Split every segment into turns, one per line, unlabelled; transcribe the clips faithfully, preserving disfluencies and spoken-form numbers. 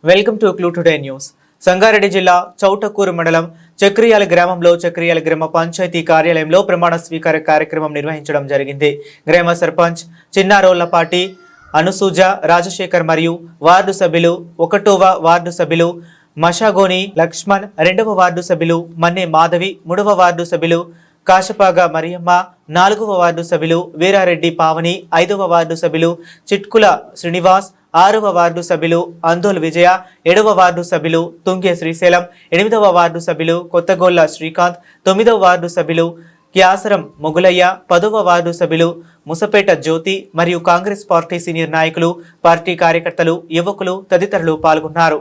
Welcome to Clue Today News. Sangareddy జిల్లా చౌటకూరు మండలం చక్రియాల గ్రామంలో చక్రియాల గ్రామ పంచాయతీ కార్యాలయంలో ప్రమాణ స్వీకార కార్యక్రమం నిర్వహించడం జరిగింది. గ్రామ సర్పంచ్ చిన్నారోళ్లపాటి అనుసూజ రాజశేఖర్ మరియు వార్డు సభ్యులు ఒకటవ వార్డు సభ్యులు మషాగోని లక్ష్మణ్, రెండవ వార్డు సభ్యులు మన్నే మాధవి, మూడవ వార్డు సభ్యులు కాశపాగా మరియమ్మ, నాలుగవ వార్డు సభ్యులు వీరారెడ్డి పావని, ఐదవ వార్డు సభ్యులు చిట్కుల శ్రీనివాస్, ఆరవ వార్డు సభ్యులు అందోల్ విజయ, ఏడవ వార్డు సభ్యులు తుంగే శ్రీశైలం, ఎనిమిదవ వార్డు సభ్యులు కొత్తగోళ్ల శ్రీకాంత్, తొమ్మిదవ వార్డు సభ్యులు క్యాసరం మొగులయ్య, పదవ వార్డు సభ్యులు ముసపేట జ్యోతి మరియు కాంగ్రెస్ పార్టీ సీనియర్ నాయకులు, పార్టీ కార్యకర్తలు, యువకులు తదితరులు పాల్గొన్నారు.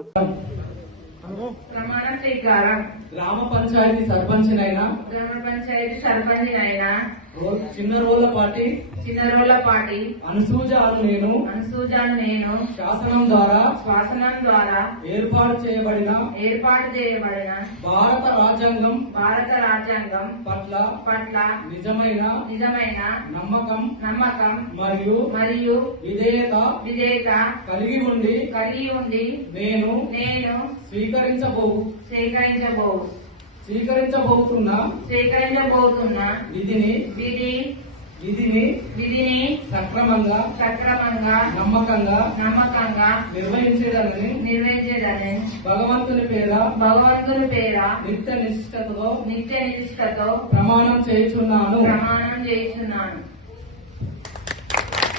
గ్రామ పంచాయతీ సర్పంచినైనా
గ్రామ పంచాయతీ సర్పంచినైనా
చిన్నరోళ్లపాటి
చిన్నరోళ్లపాటి
అనుసూజాను నేను
అనుసూజాను నేను
శాసనం ద్వారా
శాసనం ద్వారా
ఏర్పాటు చేయబడిన
ఏర్పాటు చేయబడిన
భారత రాజ్యాంగం
భారత రాజ్యాంగం
పట్ల
పట్ల
నిజమైన
నిజమైన
నమ్మకం
నమ్మకం
మరియు
మరియు
విధేయత
విధేయత
కలిగి ఉండి
కలిగి ఉండి
నేను
నేను
స్వీకరించబో
స్వీకరించబో
స్వీకరించబోతున్న
స్వీకరించబోతున్న
విధిని
విధి
విధిని
విధిని
సక్రమంగా
సక్రమంగా
నమ్మకంగా
నమ్మకంగా
నిర్వహించేదని
నిర్వహించేదని
భగవంతుని పేర
భగవంతుని పేర
నిత్య నిష్ఠతో
నిత్య నిష్ఠతో
ప్రమాణం చేయుచున్నాను
ప్రమాణం చేస్తున్నాను.